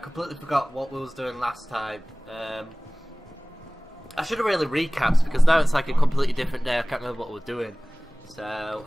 completely forgot what we was doing last time. I should have really recapped because now it's like a completely different day. I can't remember what we're doing. So,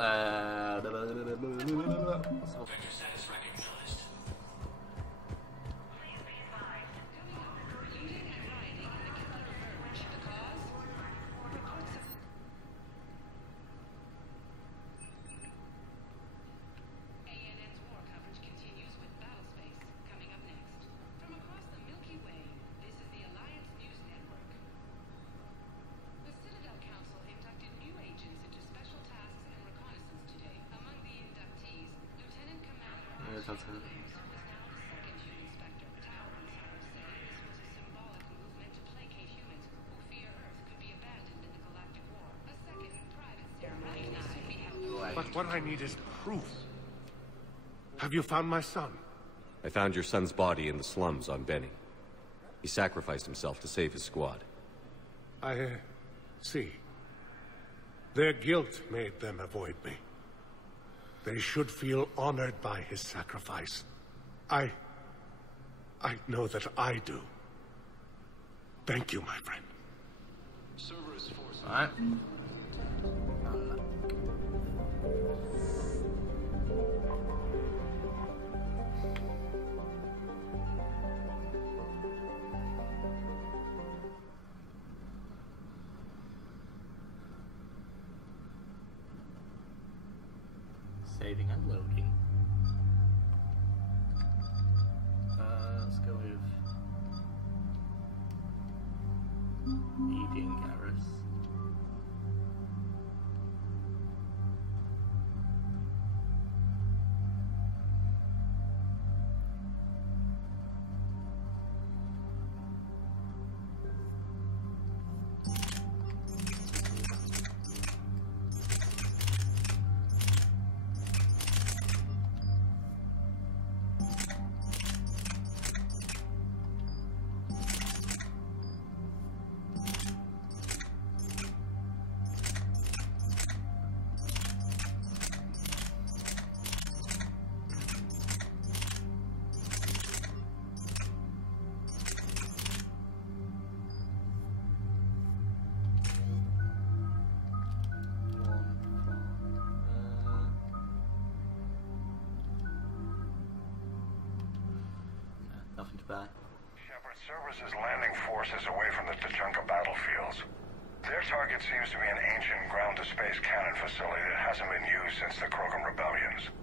But what I need is proof. Have you found my son? I found your son's body in the slums on Benny. He sacrificed himself to save his squad. I see. Their guilt made them avoid me. They should feel honored by his sacrifice. I know that I do. Thank you, my friend. alright. Saving and loading. Let's go with eating Garrus. Nothing to buy. Shepard Cerberus' landing forces away from the Tuchanka battlefields. Their target seems to be an ancient ground-to-space cannon facility that hasn't been used since the Krogan rebellions.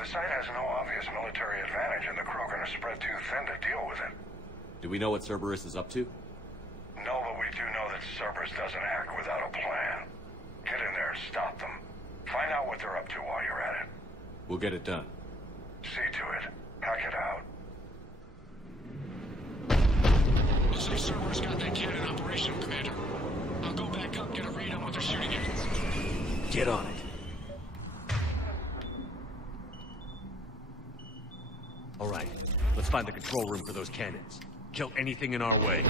The site has no obvious military advantage, and the Krogan are spread too thin to deal with it. Do we know what Cerberus is up to? No, but we do know that Cerberus doesn't act without a plan. Get in there and stop them. Find out what they're up to while you're at it. We'll get it done. See to it. Hack it out. Looks like Cerberus got that cannon operational, Commander. I'll go back up, get a read on what they're shooting at. Get on it. All right, let's find the control room for those cannons. Kill anything in our way.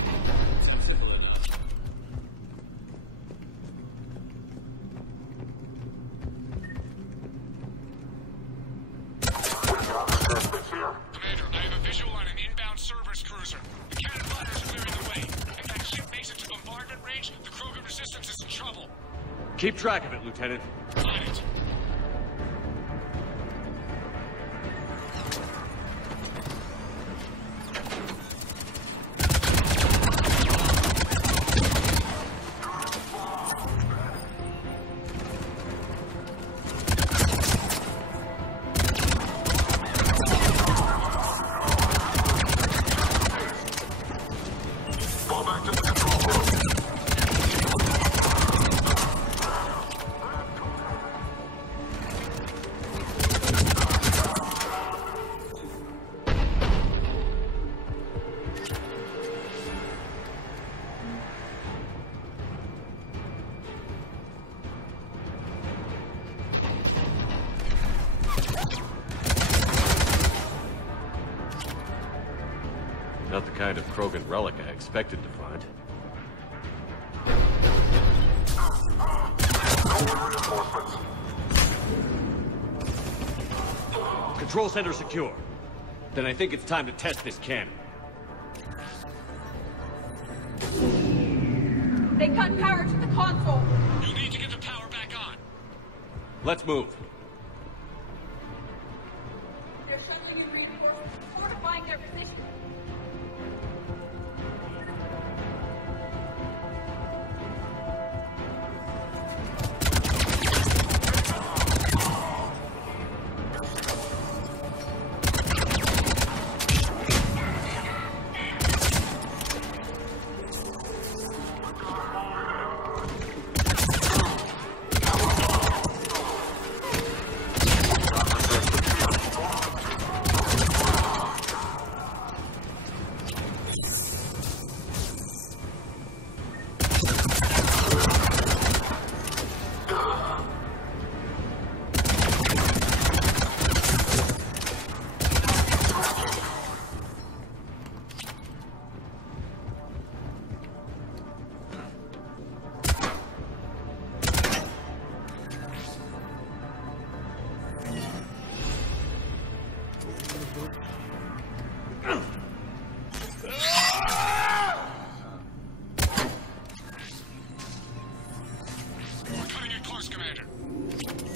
Commander, I have a visual on an inbound Cerberus cruiser. The cannon fighters are clearing the way. If that ship makes it to bombardment range, the Krogan resistance is in trouble. Keep track of it, Lieutenant. On it. Not the kind of Krogan relic I expected to find. Control center secure. Then I think it's time to test this cannon. cut power to the console. You'll need to get the power back on. Let's move. They're shuttling in reinforcements, fortifying their position.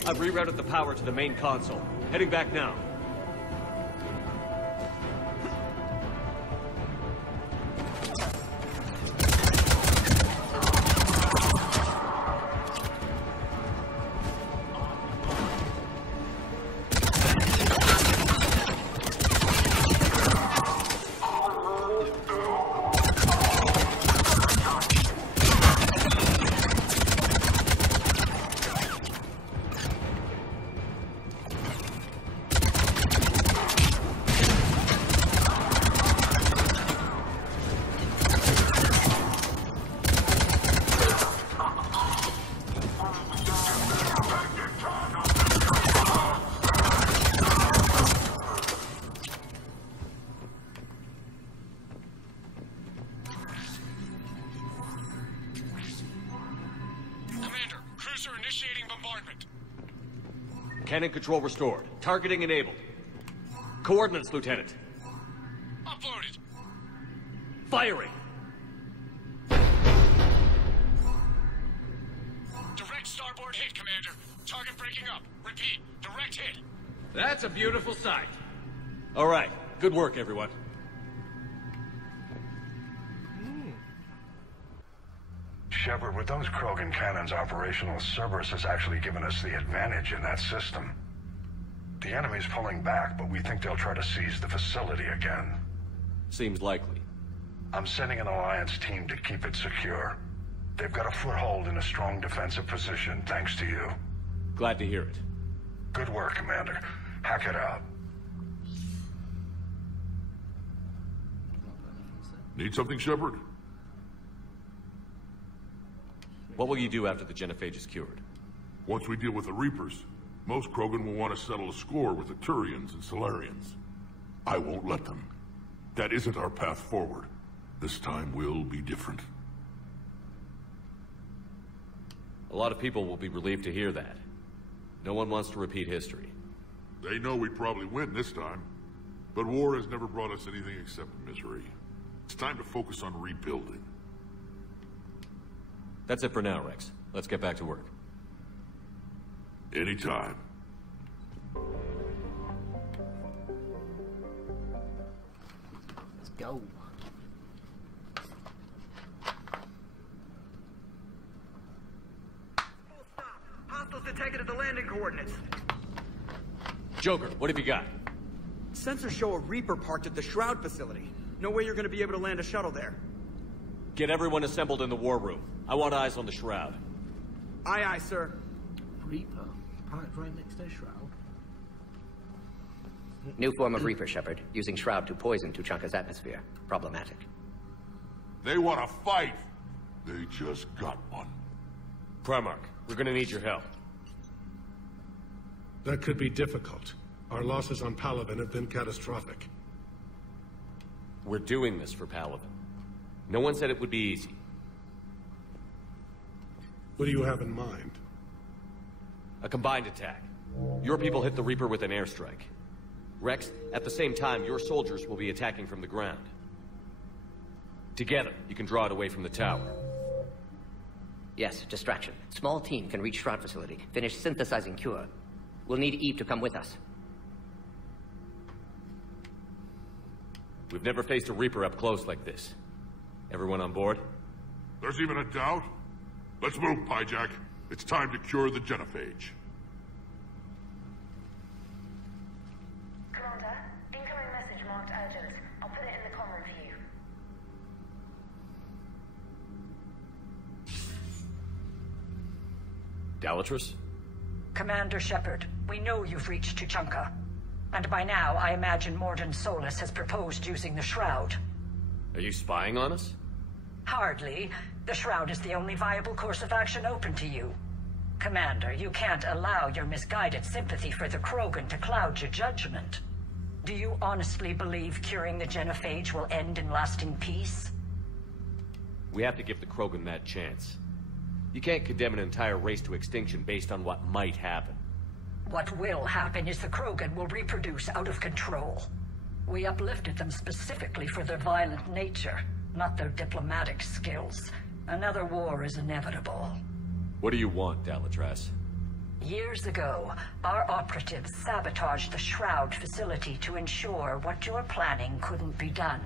I've rerouted the power to the main console. Heading back now. Cannon control restored. Targeting enabled. Coordinates, Lieutenant. Uploaded. Firing! Direct starboard hit, Commander. Target breaking up. Repeat, direct hit. That's a beautiful sight. All right. Good work, everyone. Shepard, with those Krogan cannons operational, Cerberus has actually given us the advantage in that system. The enemy's pulling back, but we think they'll try to seize the facility again. Seems likely. I'm sending an Alliance team to keep it secure. They've got a foothold in a strong defensive position, thanks to you. Glad to hear it. Good work, Commander. Hack it out. Need something, Shepard? What will you do after the genophage is cured? Once we deal with the Reapers, most Krogan will want to settle a score with the Turians and Solarians. I won't let them. That isn't our path forward. This time will be different. A lot of people will be relieved to hear that. No one wants to repeat history. They know we probably win this time. But war has never brought us anything except misery. It's time to focus on rebuilding. That's it for now, Rex. Let's get back to work. Anytime. Let's go. Hostiles detected at the landing coordinates. Joker, what have you got? Sensors show a Reaper parked at the Shroud facility. No way you're gonna be able to land a shuttle there. Get everyone assembled in the war room. I want eyes on the Shroud. Aye, aye, sir. Reaper, parked right next to Shroud. New form of Reaper, Shepard, using Shroud to poison Tuchanka's atmosphere. Problematic. They want to fight. They just got one. Primarch, we're gonna need your help. That could be difficult. Our losses on Palaven have been catastrophic. We're doing this for Palaven. No one said it would be easy. What do you have in mind? A combined attack. Your people hit the Reaper with an airstrike. Rex, at the same time, your soldiers will be attacking from the ground. Together, you can draw it away from the tower. Yes, distraction. Small team can reach Shroud facility. Finish synthesizing cure. We'll need Eve to come with us. We've never faced a Reaper up close like this. Everyone on board? There's even a doubt? Let's move, Pyjack. It's time to cure the genophage. Commander, incoming message marked urgent. I'll put it in the comm review. Dalatrus? Commander Shepard, we know you've reached Tuchanka. And by now, I imagine Morden Solus has proposed using the Shroud. Are you spying on us? Hardly. The Shroud is the only viable course of action open to you. Commander, you can't allow your misguided sympathy for the Krogan to cloud your judgment. Do you honestly believe curing the genophage will end in lasting peace? We have to give the Krogan that chance. You can't condemn an entire race to extinction based on what might happen. What will happen is the Krogan will reproduce out of control. We uplifted them specifically for their violent nature, not their diplomatic skills. Another war is inevitable. What do you want, Dalatrus? Years ago, our operatives sabotaged the Shroud facility to ensure what you're planning couldn't be done.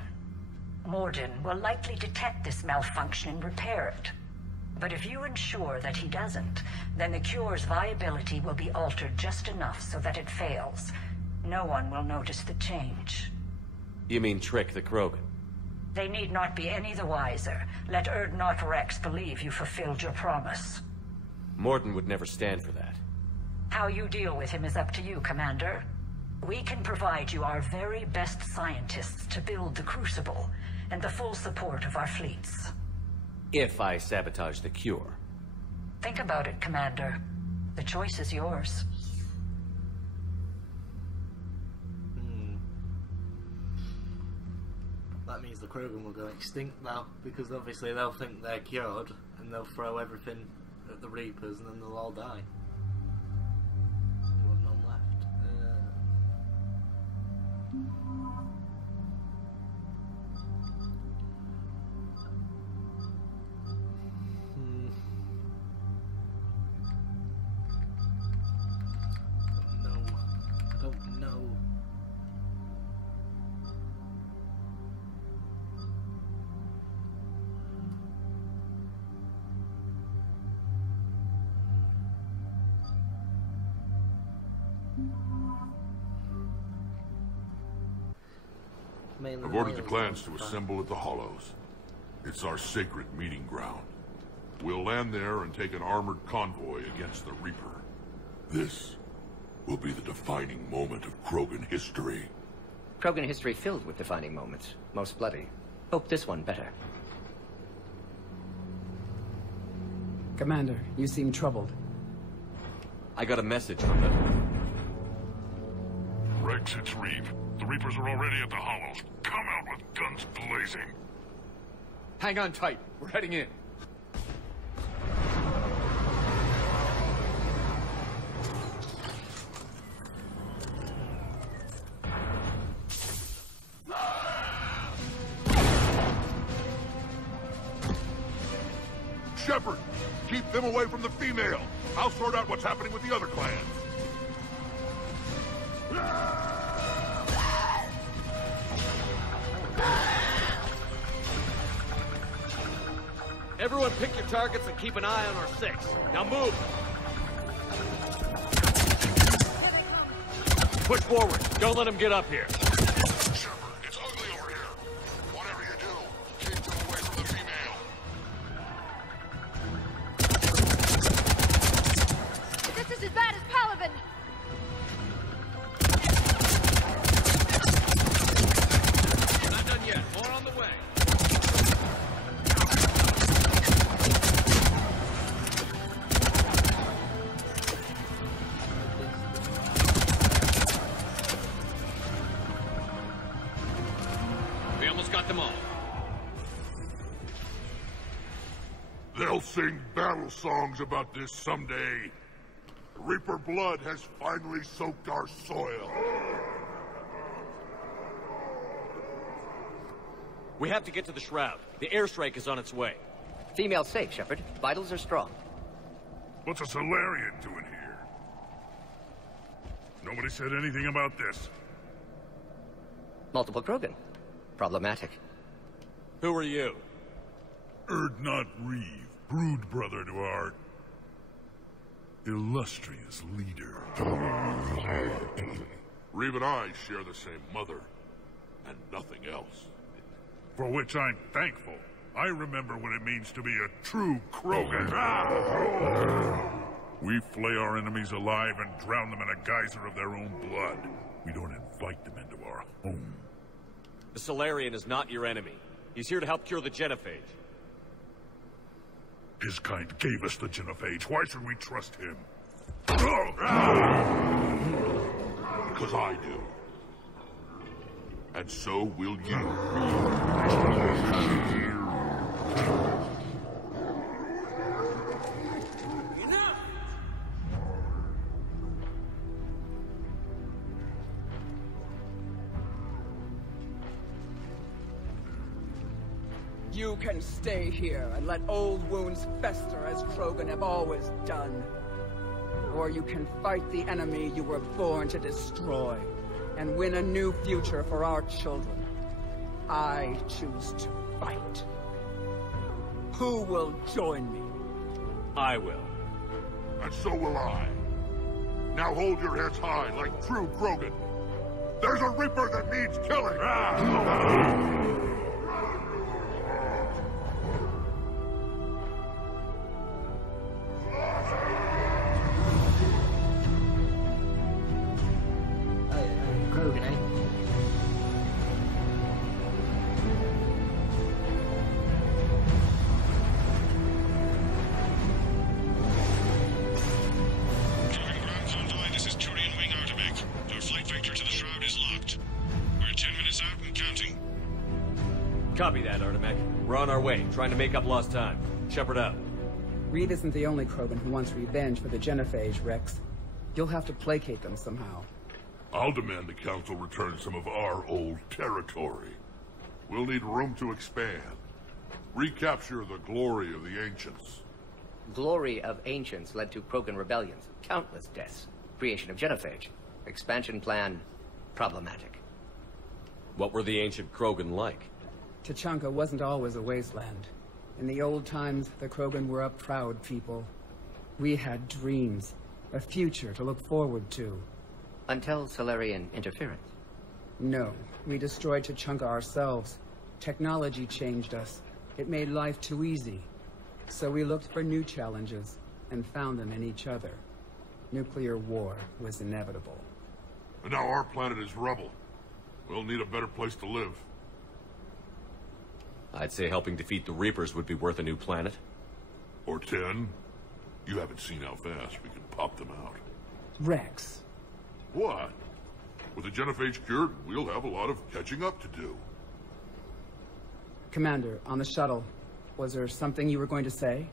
Morden will likely detect this malfunction and repair it. But if you ensure that he doesn't, then the cure's viability will be altered just enough so that it fails. No one will notice the change. You mean trick the Krogan? They need not be any the wiser. Let Urdnot Rex believe you fulfilled your promise. Morden would never stand for that. How you deal with him is up to you, Commander. We can provide you our very best scientists to build the Crucible, and the full support of our fleets. If I sabotage the cure. Think about it, Commander. The choice is yours. That means the Krogan will go extinct now, because obviously they'll think they're cured, and they'll throw everything at the Reapers, and then they'll all die. We'll have none left. I don't know. I've ordered the clans to assemble at the Hollows. It's our sacred meeting ground. We'll land there and take an armored convoy against the Reaper. This will be the defining moment of Krogan history. Krogan history filled with defining moments. Most bloody. Hope this one better. Commander, you seem troubled. I got a message from the... Rex, it's Reeve. The Reapers are already at the Hollows. Come out with guns blazing. Hang on tight. We're heading in. Shepard, keep them away from the female. I'll sort out what's happening with the other clans. Everyone pick your targets and keep an eye on our 6. Now move! Push forward. Don't let them get up here. Shepard, it's ugly over here. Whatever you do, keep them away from the female. This is as bad as Palaven! Not done yet. More on the way. We almost got them all. They'll sing battle songs about this someday. Reaper blood has finally soaked our soil. We have to get to the Shroud. The airstrike is on its way. Female safe, Shepard. Vitals are strong. What's a Solarian doing here? Nobody said anything about this. Multiple Krogan. Problematic. Who are you? Erdnot Reeve, brood brother to our illustrious leader. Reeve and I share the same mother, and nothing else. For which I'm thankful. I remember what it means to be a true Krogan. We flay our enemies alive and drown them in a geyser of their own blood. We don't invite them into our home. The Solarian is not your enemy. He's here to help cure the genophage. His kind gave us the genophage. Why should we trust him? Because I do. And so will you. You can stay here and let old wounds fester as Krogan have always done. Or you can fight the enemy you were born to destroy and win a new future for our children. I choose to fight. Who will join me? I will. And so will I. Now hold your heads high like true Krogan. There's a Reaper that needs killing! Copy that, Artemec. We're on our way, trying to make up lost time. Shepard out. Reed isn't the only Krogan who wants revenge for the genophage, Rex. You'll have to placate them somehow. I'll demand the Council return some of our old territory. We'll need room to expand. Recapture the glory of the Ancients. Glory of Ancients led to Krogan rebellions, countless deaths, creation of genophage. Expansion plan, problematic. What were the ancient Krogan like? Tachanka wasn't always a wasteland. In the old times, the Krogan were a proud people. We had dreams, a future to look forward to. Until Solarian interference? No, we destroyed Tachanka ourselves. Technology changed us. It made life too easy. So we looked for new challenges, and found them in each other. Nuclear war was inevitable. And now our planet is rubble. We'll need a better place to live. I'd say helping defeat the Reapers would be worth a new planet. Or 10. You haven't seen how fast we can pop them out. Rex. What? With the genophage cured, we'll have a lot of catching up to do. Commander, on the shuttle, was there something you were going to say?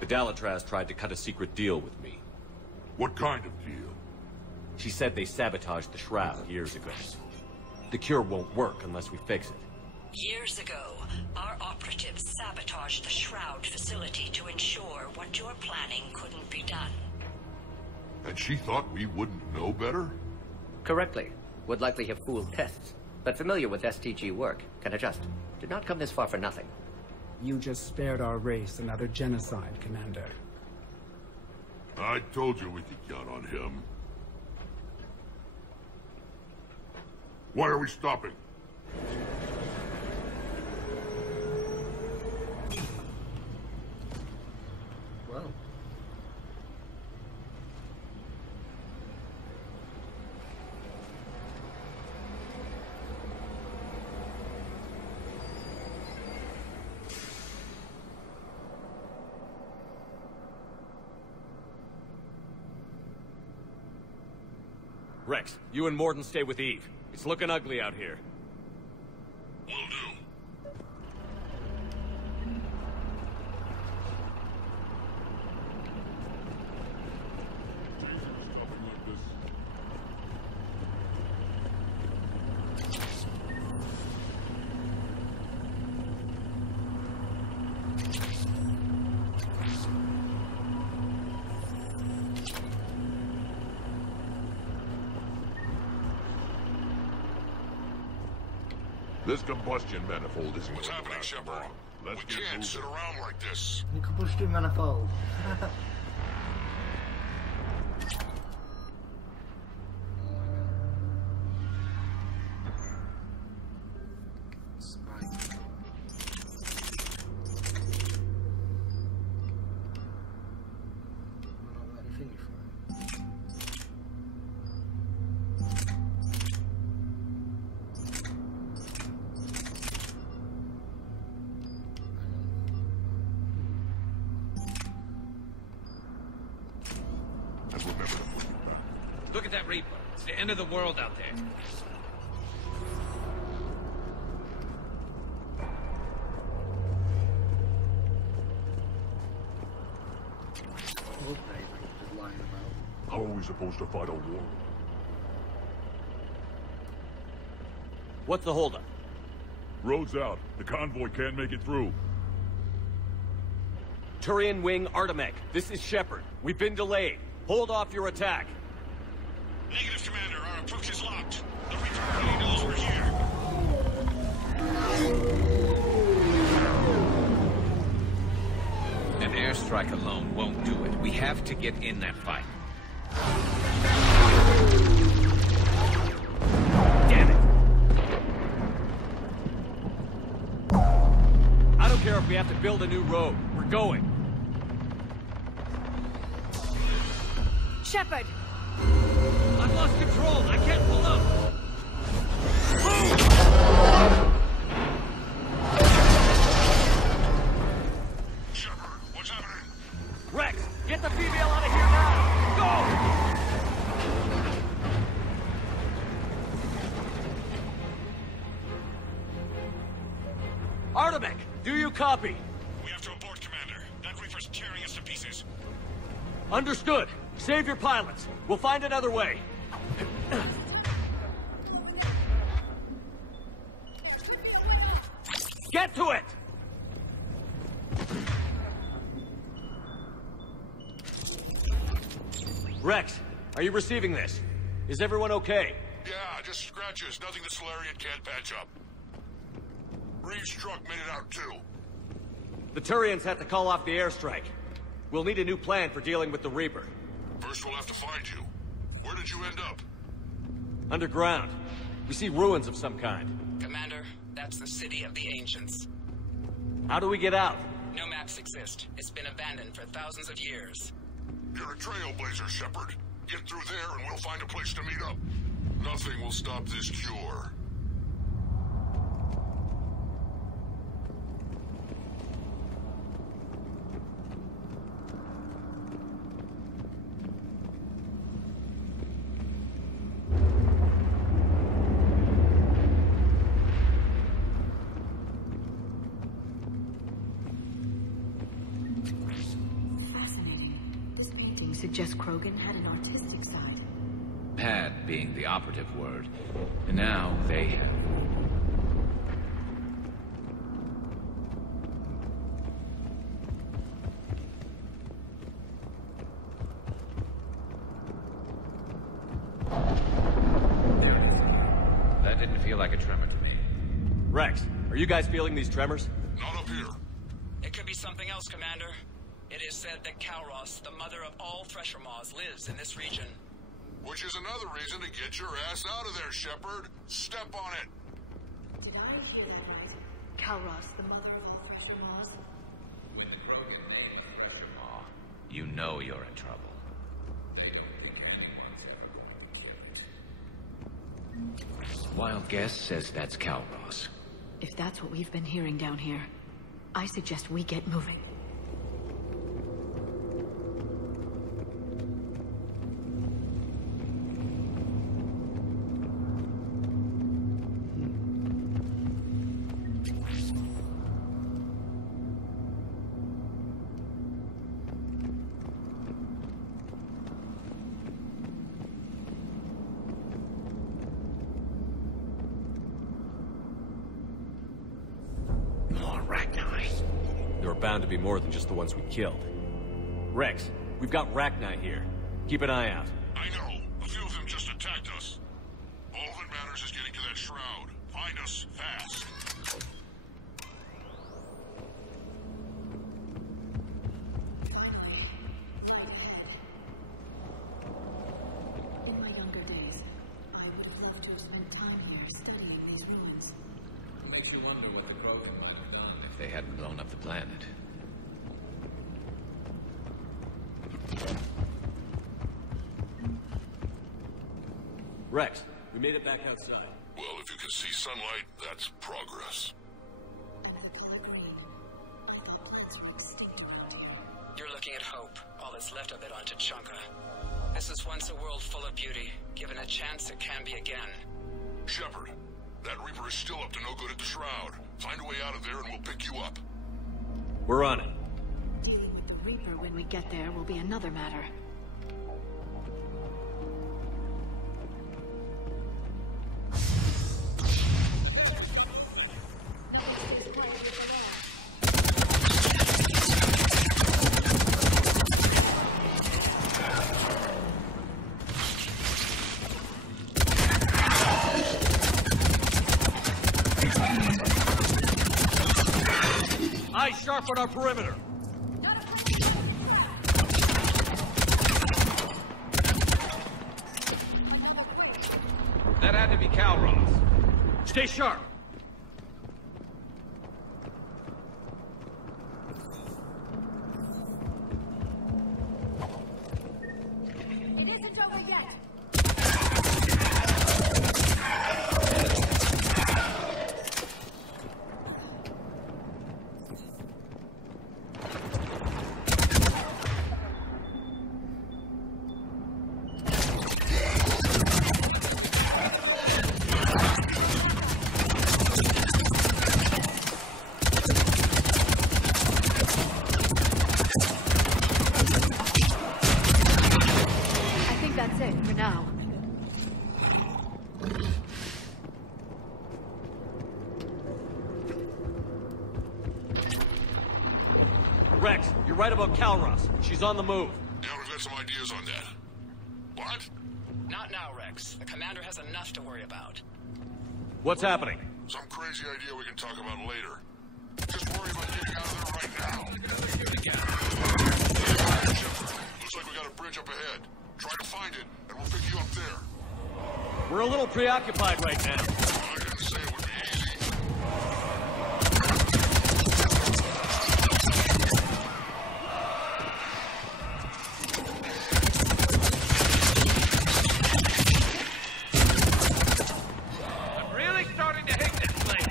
The Dalatraz tried to cut a secret deal with me. What kind of deal? She said they sabotaged the Shroud years ago. The cure won't work unless we fix it. Years ago, our operatives sabotaged the Shroud facility to ensure what you're planning couldn't be done. And she thought we wouldn't know better? Correctly. Would likely have fooled tests. But familiar with STG work, can adjust. Did not come this far for nothing. You just spared our race another genocide, Commander. I told you we could count on him. Why are we stopping? Well. Rex, you and Morden stay with Eve. It's looking ugly out here. Will do. This combustion manifold isn't... What's happening, Shepard? We can't sit around like this. You can push through manifold. Look at that Reaper. It's the end of the world out there. How are we supposed to fight a war? What's the holdup? Road's out. The convoy can't make it through. Turian Wing Artemek, this is Shepard. We've been delayed. Hold off your attack. Negative, Commander. Our approach is locked. The Reaper already knows we're here. An airstrike alone won't do it. We have to get in that fight. Damn it! I don't care if we have to build a new road. We're going. Shepard! I've lost control. I can't pull up. Shepard, what's happening? Rex, get the female out of here now! Go! Artemek, do you copy? We have to abort, Commander. That Reaper's tearing us to pieces. Understood. Save your pilots. We'll find another way. Get to it! Rex, are you receiving this? Is everyone okay? Yeah, just scratches. Nothing the Solarian can't patch up. Reeves' truck made it out too. The Turians had to call off the airstrike. We'll need a new plan for dealing with the Reaper. First we'll have to find you. Where did you end up? Underground. We see ruins of some kind. Commander, that's the city of the Ancients. How do we get out? No maps exist. It's been abandoned for thousands of years. You're a trailblazer, Shepard. Get through there and we'll find a place to meet up. Nothing will stop this cure. Suggests Krogan had an artistic side. Had being the operative word. And now they... There it is. That didn't feel like a tremor to me. Rex, are you guys feeling these tremors? Not up here. It could be something else, Commander. It is said that Kalros, the mother of all Thresher Maws, lives in this region. Which is another reason to get your ass out of there, Shepard. Step on it. Did I hear that right? Kalros, the mother of all Thresher Maws? When the Krogan name a Thresher Maw, you know you're in trouble. I don't think anyone's ever going to get it. Wild guess says that's Kalros. If that's what we've been hearing down here, I suggest we get moving. Bound to be more than just the ones we killed. Rex, we've got Rachni here. Keep an eye out. I know. A few of them just attacked us. All that matters is getting to that shroud. Find us fast. blown up the planet. Rex, we made it back outside. Well, if you can see sunlight, that's progress. You're looking at hope, all that's left of it on Tachanka. This was once a world full of beauty. Given a chance, it can be again. Shepard, that Reaper is still up to no good at the Shroud. Find a way out of there and we'll pick you up. We're on it. Dealing with the Reaper when we get there will be another matter. Eyes sharp on our perimeter. That had to be Calros. Stay sharp. It isn't over yet. That's it for now. Rex, you're right about Calros. She's on the move. Yeah, we've got some ideas on that. What? Not now, Rex. The commander has enough to worry about. What's happening? Some crazy idea we can talk about later. Just worry about getting out of there right now. Looks like we got a bridge up ahead. Try to find it, and we'll pick you up there. We're a little preoccupied right now. I didn't say it would be easy. I'm really starting to hate this place.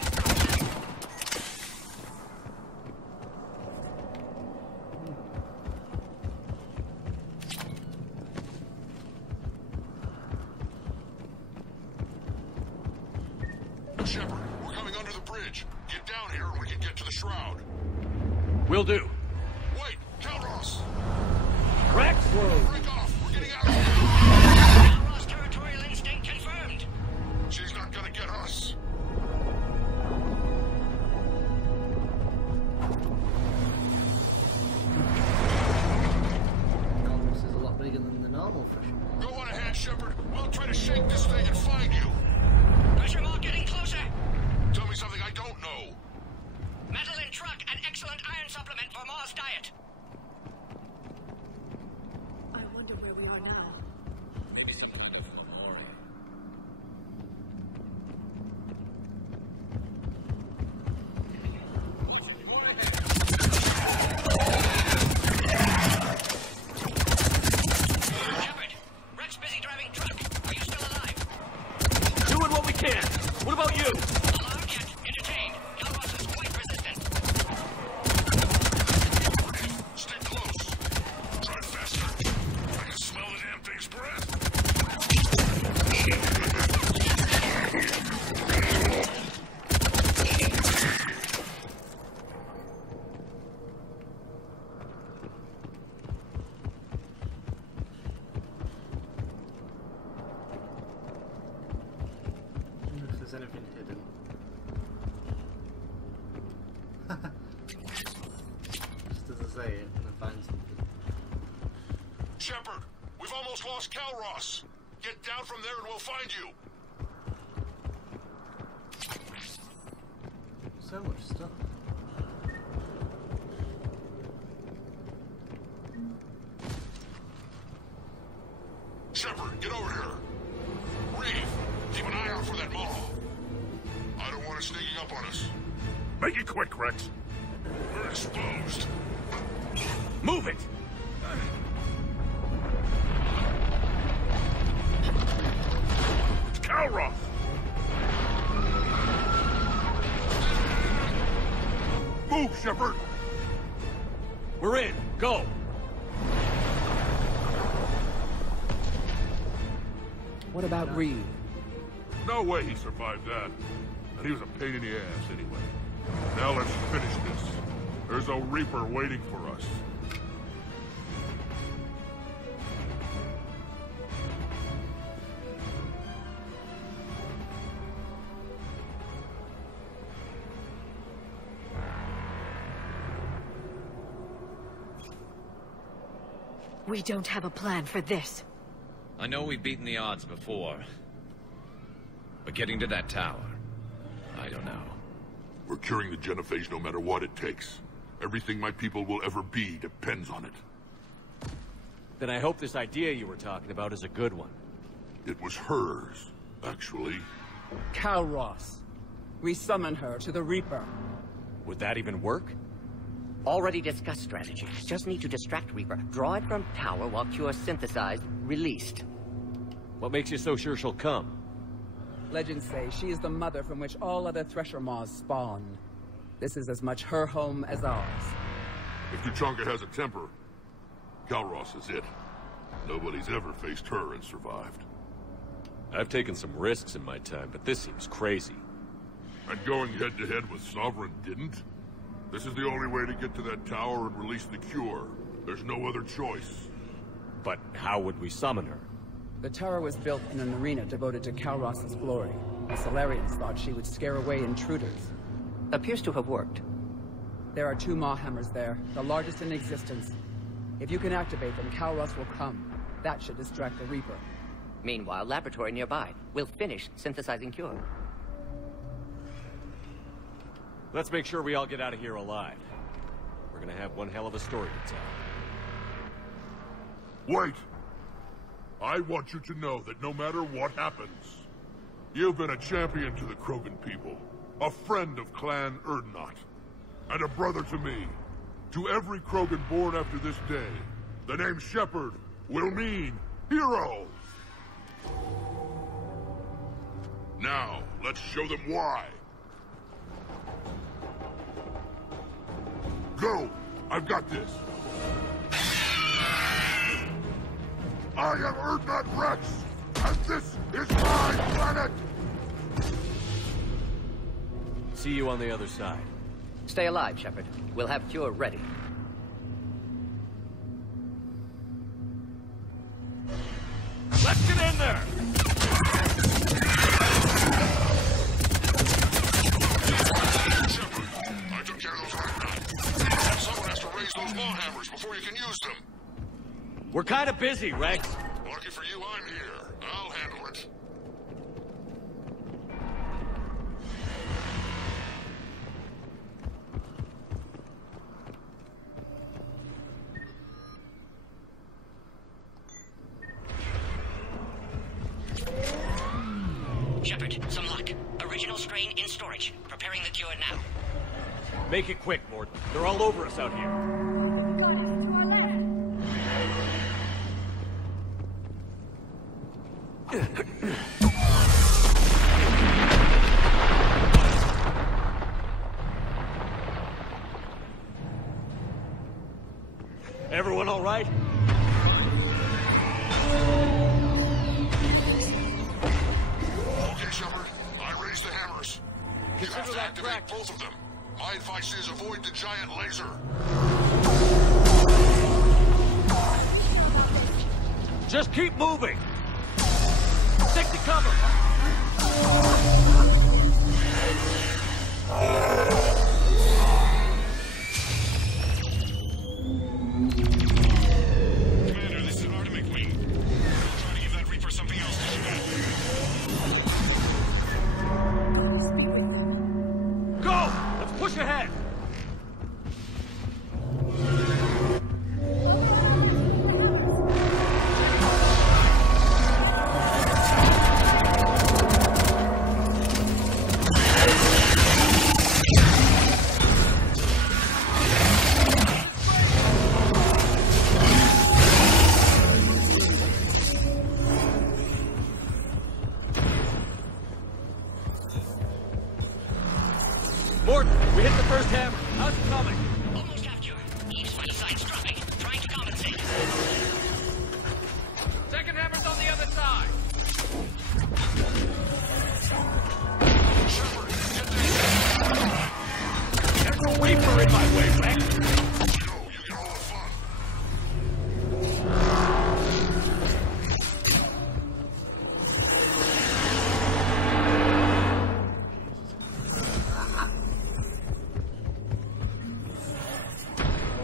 Shepard, we're coming under the bridge. Get down here and we can get to the Shroud. Will do. Wait, Calros! Rex! Break off! We're getting out of here! Calros territorial instinct confirmed. She's not gonna get us. Calros is a lot bigger than the normal freshman. Go on ahead, Shepard. We'll try to shake this thing and find you. Pressure mark getting closer. Tell me something I don't know. Metal in truck and excellent iron supplement for Mars diet. I wonder where we are now. Shepard, Rex busy driving truck. Are you still alive? Doing what we can. What about you? Alarmed yet? Entertained. Calros is quite resistant. Stay close. Drive faster. I can smell the damn thing's breath. I wonder if there's anything hidden. Just as I say it, I'm gonna find something. Shepard, we've almost lost Calros. Get down from there and we'll find you. So much stuff. Shepard, get over here. Reeve, keep an eye out for that Maw. I don't want it sneaking up on us. Make it quick, Rex. We're exposed. Move it! It's Calroth! Move, Shepard! We're in. Go! What about Reed? No way he survived that. And he was a pain in the ass anyway. Now let's finish this. There's a Reaper waiting for us. We don't have a plan for this. I know we've beaten the odds before. But getting to that tower, I don't know. We're curing the genophage no matter what it takes. Everything my people will ever be depends on it. Then I hope this idea you were talking about is a good one. It was hers, actually. Calross. We summon her to the Reaper. Would that even work? Already discussed strategy. Just need to distract Reaper. Draw it from tower while Cure synthesized, released. What makes you so sure she'll come? Legends say she is the mother from which all other Thresher Maws spawn. This is as much her home as ours. If Tuchanka has a temper, Calross is it. Nobody's ever faced her and survived. I've taken some risks in my time, but this seems crazy. And going head-to-head with Sovereign didn't? This is the only way to get to that tower and release the cure. There's no other choice. But how would we summon her? The tower was built in an arena devoted to Calross's glory. The Solarians thought she would scare away intruders. Appears to have worked. There are 2 Maw hammers there, the largest in existence. If you can activate them, Calross will come. That should distract the Reaper. Meanwhile, laboratory nearby. We'll finish synthesizing Cure. Let's make sure we all get out of here alive. We're gonna have one hell of a story to tell. Wait! I want you to know that no matter what happens, you've been a champion to the Krogan people, a friend of Clan Erdnot, and a brother to me. To every Krogan born after this day, the name Shepard will mean hero! Now, let's show them why. Go! I've got this! I am Erdnot Rex, and this is my planet! See you on the other side. Stay alive, Shepard. We'll have Cure ready. Let's get in there! Shepard, I took care of those Erdnot. Someone has to raise those Maw hammers before you can use them. We're kind of busy, Rex. Lucky for you, I'm here. I'll handle it. Shepard, some luck. Original strain in storage. Preparing the cure now. Make it quick, Mort. They're all over us out here. Everyone all right? Okay, Shepard. I raised the hammers. You have to activate both of them. My advice is avoid the giant laser. Just keep moving! Stick to cover! Commander, this is Artemic Wing. We'll try to give that Reaper something else to shoot at. Go! Let's push ahead! We hit the first hammer. How's it coming? Almost have cure. Eve's final side's dropping. Trying to compensate. Second hammer's on the other side. There's a Reaper in my way, Rex.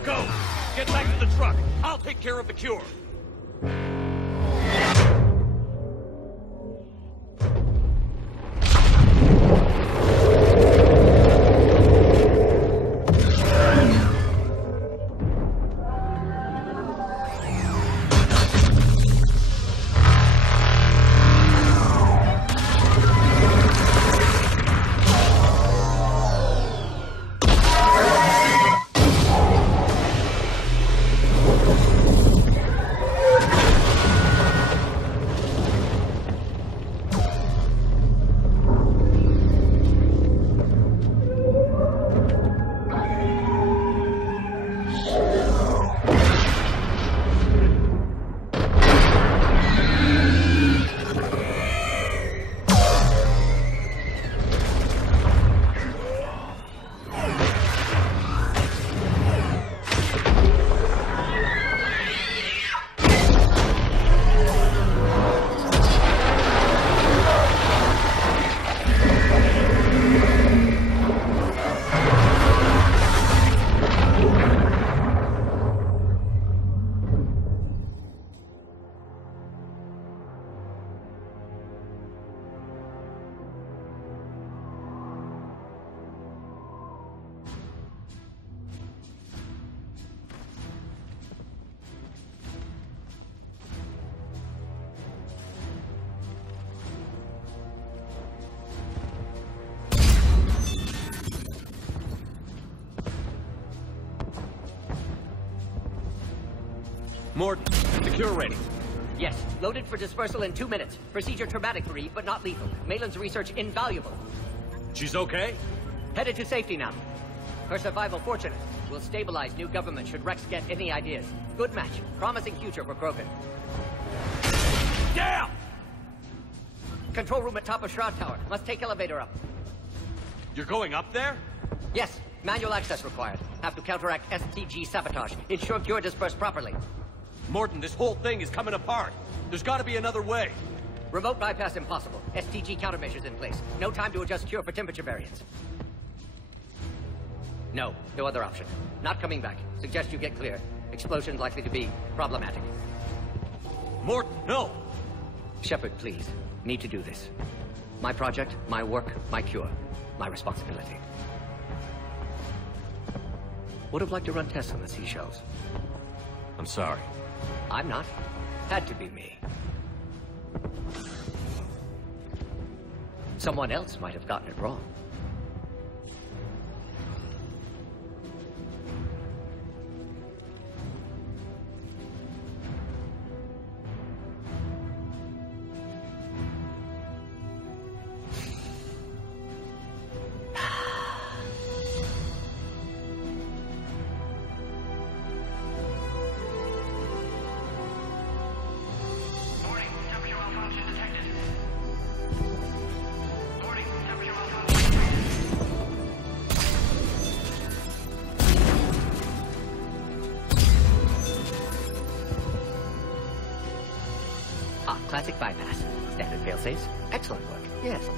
Go! Get back to the truck. I'll take care of the cure. Morton, the cure ready. Yes, loaded for dispersal in 2 minutes. Procedure traumatic for Eve, but not lethal. Malin's research invaluable. She's okay? Headed to safety now. Her survival fortunate. Will stabilize new government should Rex get any ideas. Good match. Promising future for Krogan. Damn! Control room at top of Shroud Tower. Must take elevator up. You're going up there? Yes, manual access required. Have to counteract STG sabotage. Ensure cure dispersed properly. Morton, this whole thing is coming apart. There's got to be another way. Remote bypass impossible. STG countermeasures in place. No time to adjust cure for temperature variance. No other option. Not coming back. Suggest you get clear. Explosion likely to be problematic. Morton, no! Shepard, please. Need to do this. My project, my work, my cure. My responsibility. Would have liked to run tests on the seashells. I'm sorry. I'm not. Had to be me. Someone else might have gotten it wrong. Classic bypass. Standard failsafes. Excellent work. Yes.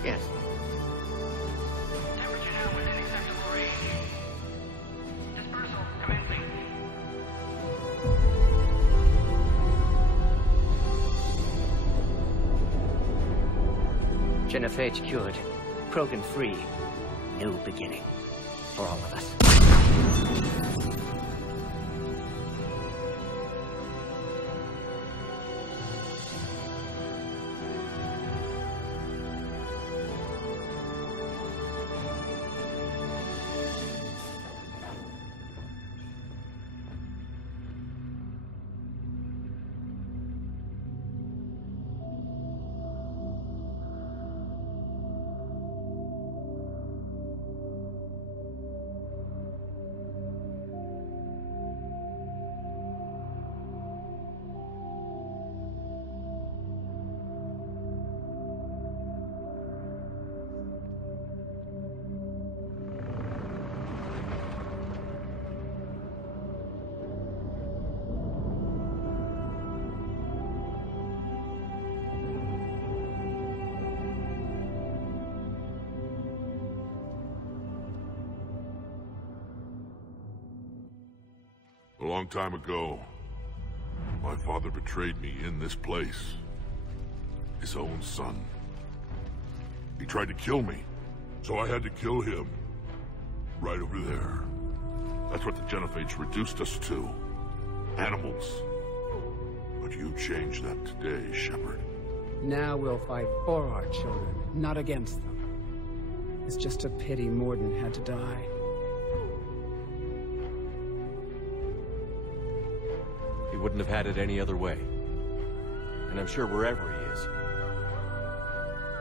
Temperature now within acceptable range. Dispersal commencing. Genophage cured. Krogan free. New beginning. For all of us. A long time ago, my father betrayed me in this place. His own son. He tried to kill me, so I had to kill him. Right over there. That's what the Genophage reduced us to. Animals. But you changed that today, Shepard. Now we'll fight for our children, not against them. It's just a pity Morden had to die. He wouldn't have had it any other way. And I'm sure wherever he is,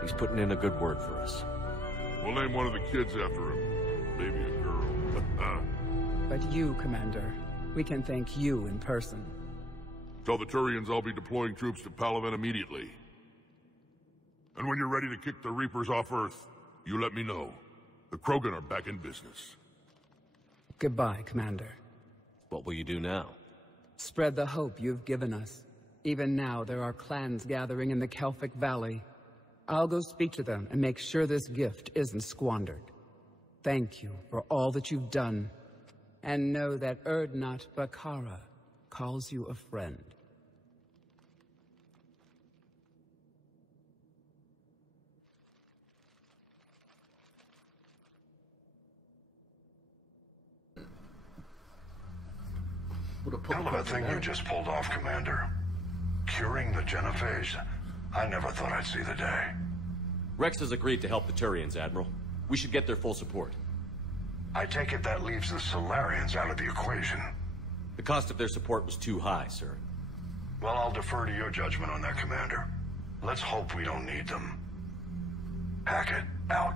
he's putting in a good word for us. We'll name one of the kids after him. Maybe a girl. But you, Commander, we can thank you in person. Tell the Turians I'll be deploying troops to Palaven immediately. And when you're ready to kick the Reapers off Earth, you let me know. The Krogan are back in business. Goodbye, Commander. What will you do now? Spread the hope you've given us. Even now, there are clans gathering in the Kelphic Valley. I'll go speak to them and make sure this gift isn't squandered. Thank you for all that you've done. And know that Erdnot Bakara calls you a friend. Hell of a thing you just pulled off, Commander. Curing the Genophage? I never thought I'd see the day. Rex has agreed to help the Turians, Admiral. We should get their full support. I take it that leaves the Solarians out of the equation. The cost of their support was too high, sir. Well, I'll defer to your judgment on that, Commander. Let's hope we don't need them. Hackett, out.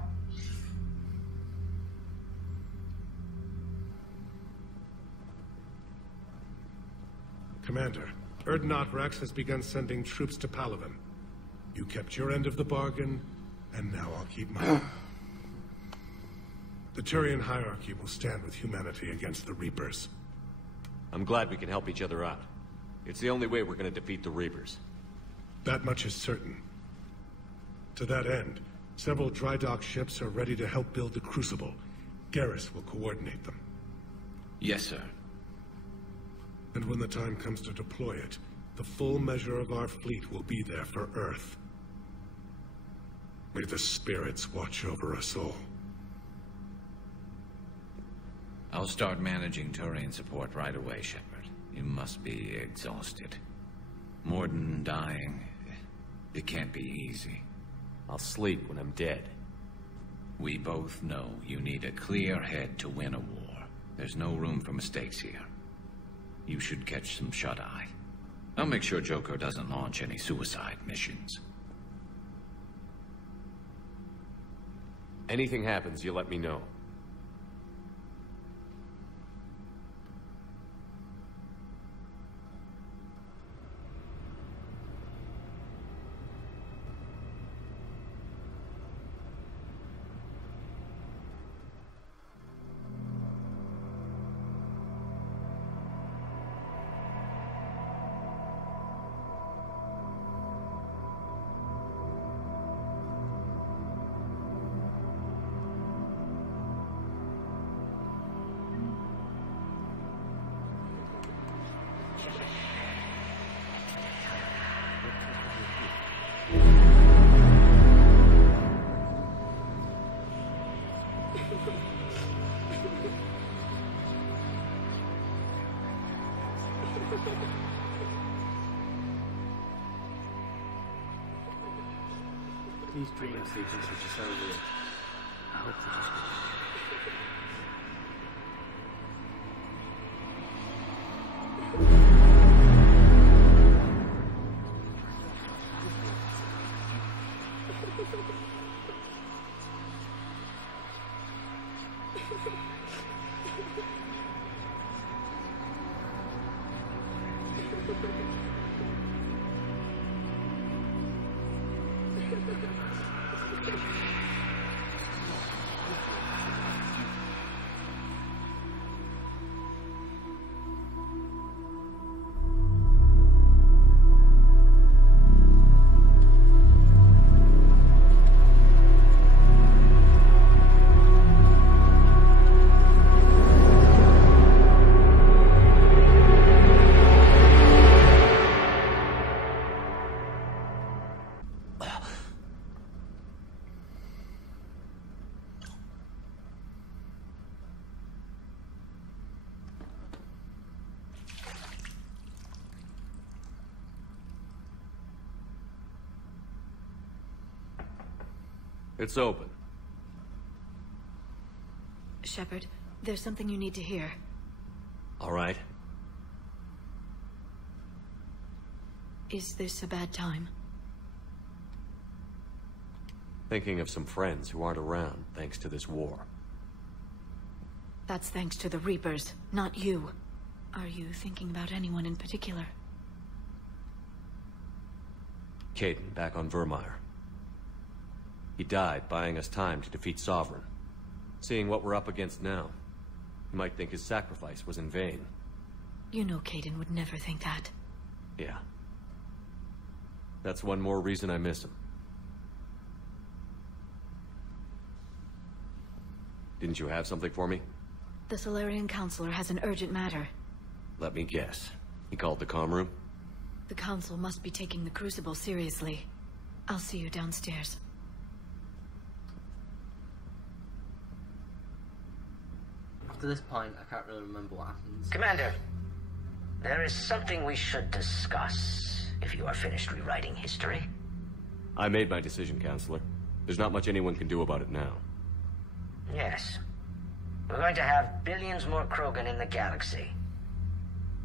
Commander, Erdnot Rex has begun sending troops to Palaven. You kept your end of the bargain, and now I'll keep mine. The Turian hierarchy will stand with humanity against the Reapers. I'm glad we can help each other out. It's the only way we're going to defeat the Reapers. That much is certain. To that end, several dry dock ships are ready to help build the Crucible. Garrus will coordinate them. Yes, sir. And when the time comes to deploy it, the full measure of our fleet will be there for Earth. May the spirits watch over us all. I'll start managing Turian support right away, Shepard. You must be exhausted. Morden dying, it can't be easy. I'll sleep when I'm dead. We both know you need a clear head to win a war. There's no room for mistakes here. You should catch some shut-eye. I'll make sure Joker doesn't launch any suicide missions. Anything happens, you let me know. These dream sequences are so weird. I hope they just... It's open. Shepard, there's something you need to hear. All right. Is this a bad time? Thinking of some friends who aren't around thanks to this war. That's thanks to the Reapers, not you. Are you thinking about anyone in particular? Caden, back on Vermeer. He died buying us time to defeat Sovereign. Seeing what we're up against now, you might think his sacrifice was in vain. You know Caden would never think that. Yeah. That's one more reason I miss him. Didn't you have something for me? The Solarian Counselor has an urgent matter. Let me guess. He called the comm room? The Council must be taking the Crucible seriously. I'll see you downstairs. After this point, I can't really remember what happens. Commander, there is something we should discuss, if you are finished rewriting history. I made my decision, Counselor. There's not much anyone can do about it now. Yes. We're going to have billions more Krogan in the galaxy.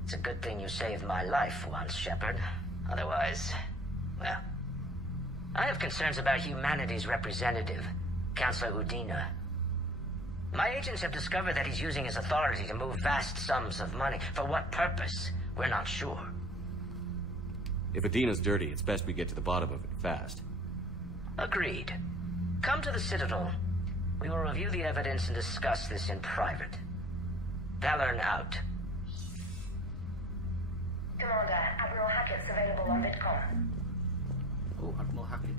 It's a good thing you saved my life once, Shepard. Otherwise, well... I have concerns about humanity's representative, Councillor Udina. My agents have discovered that he's using his authority to move vast sums of money. For what purpose? We're not sure. If Adina's dirty, it's best we get to the bottom of it fast. Agreed. Come to the Citadel. We will review the evidence and discuss this in private. Valorn out. Commander, Admiral Hackett's available on VidCom. Oh, Admiral Hackett.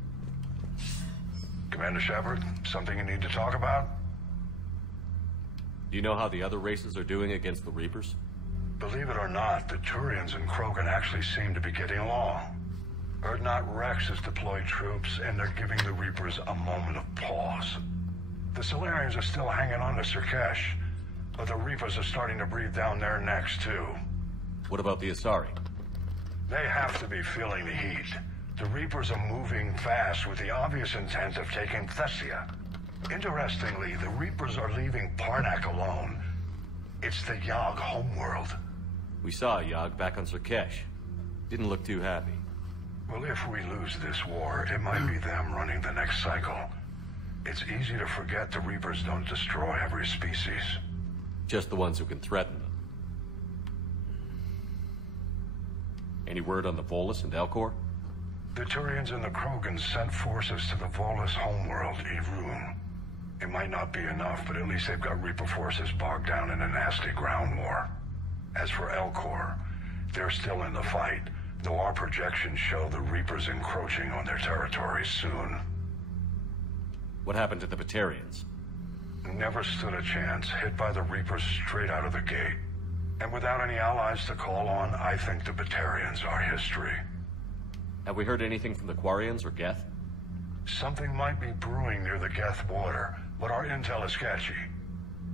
Commander Shepard, something you need to talk about? Do you know how the other races are doing against the Reapers? Believe it or not, the Turians and Krogan actually seem to be getting along. Urdnot Rex has deployed troops, and they're giving the Reapers a moment of pause. The Solarians are still hanging on to Surkesh, but the Reapers are starting to breathe down their necks, too. What about the Asari? They have to be feeling the heat. The Reapers are moving fast with the obvious intent of taking Thessia. Interestingly, the Reapers are leaving Parnak alone. It's the Yogg homeworld. We saw Yogg back on Surkesh. Didn't look too happy. Well, if we lose this war, it might be them running the next cycle. It's easy to forget the Reapers don't destroy every species. Just the ones who can threaten them. Any word on the Volus and Elcor? The Turians and the Krogan sent forces to the Volus homeworld, Irun. It might not be enough, but at least they've got Reaper forces bogged down in a nasty ground war. As for Elcor, they're still in the fight, though our projections show the Reapers encroaching on their territory soon. What happened to the Batarians? Never stood a chance, hit by the Reapers straight out of the gate. And without any allies to call on, I think the Batarians are history. Have we heard anything from the Quarians or Geth? Something might be brewing near the Geth border, but our intel is sketchy.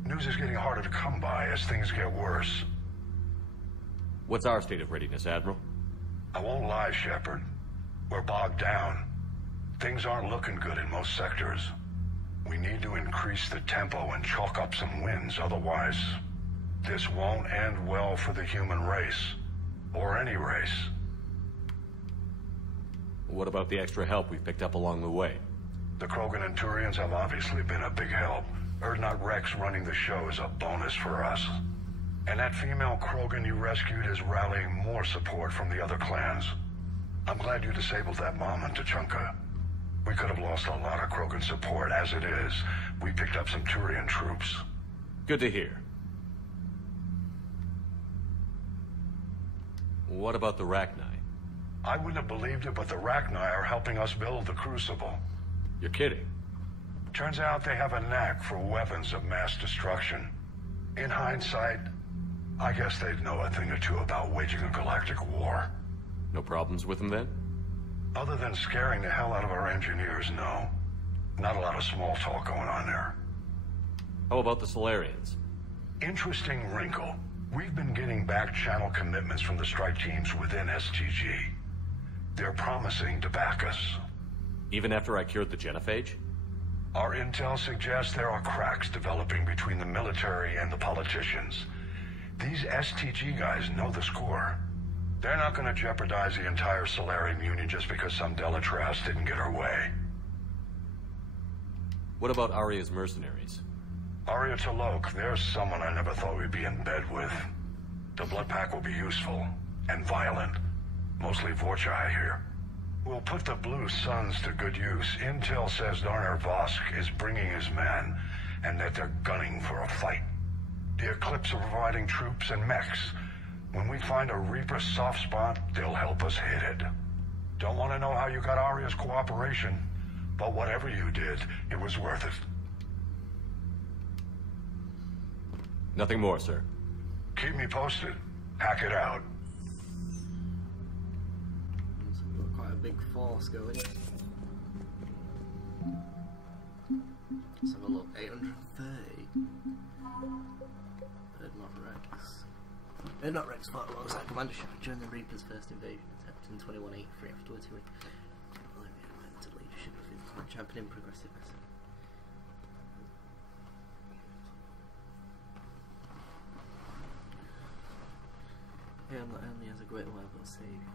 News is getting harder to come by as things get worse. What's our state of readiness, Admiral? I won't lie, Shepard. We're bogged down. Things aren't looking good in most sectors. We need to increase the tempo and chalk up some wins, otherwise this won't end well for the human race. Or any race. What about the extra help we've picked up along the way? The Krogan and Turians have obviously been a big help. Urdnot Rex running the show is a bonus for us. And that female Krogan you rescued is rallying more support from the other clans. I'm glad you disabled that bomb in Tuchanka. We could have lost a lot of Krogan support. As it is, we picked up some Turian troops. Good to hear. What about the Rachni? I wouldn't have believed it, but the Rachni are helping us build the Crucible. You're kidding. Turns out they have a knack for weapons of mass destruction. In hindsight, I guess they'd know a thing or two about waging a galactic war. No problems with them then? Other than scaring the hell out of our engineers, no. Not a lot of small talk going on there. How about the Solarians? Interesting wrinkle. We've been getting back-channel commitments from the strike teams within STG. They're promising to back us. Even after I cured the genophage? Our intel suggests there are cracks developing between the military and the politicians. These STG guys know the score. They're not going to jeopardize the entire Solarian Union just because some Delatras didn't get her way. What about Aria's mercenaries? Aria T'Loak, there's someone I never thought we'd be in bed with. The Blood Pack will be useful and violent. Mostly Vorcha, I hear. We'll put the Blue Suns to good use. Intel says Darner Vosk is bringing his men, and that they're gunning for a fight. The Eclipse are providing troops and mechs. When we find a Reaper soft spot, they'll help us hit it. Don't want to know how you got Aria's cooperation, but whatever you did, it was worth it. Nothing more, sir. Keep me posted. Hack it out. So we've got quite a big force going. Let's have a look. 830. Not Rex fought alongside Commander Shepard during the Reaper's first invasion, attempt in 2183 afterwards he went to leadership of his championing progressiveness. Hamlet only has a great level of saving.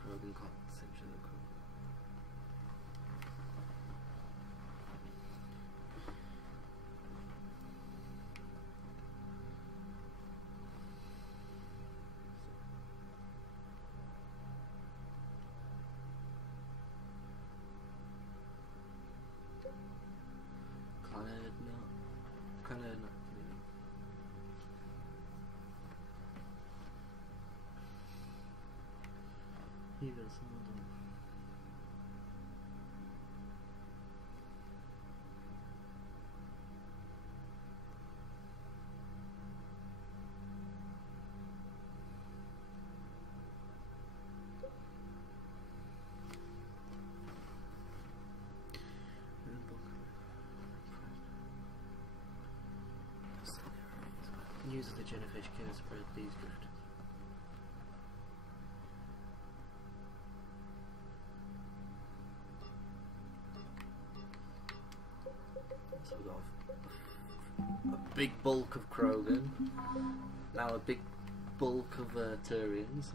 Krogan concentration of the crew. Use the Jennifish can spread these drifters. So we've got a big bulk of Krogan, now a big bulk of Turians.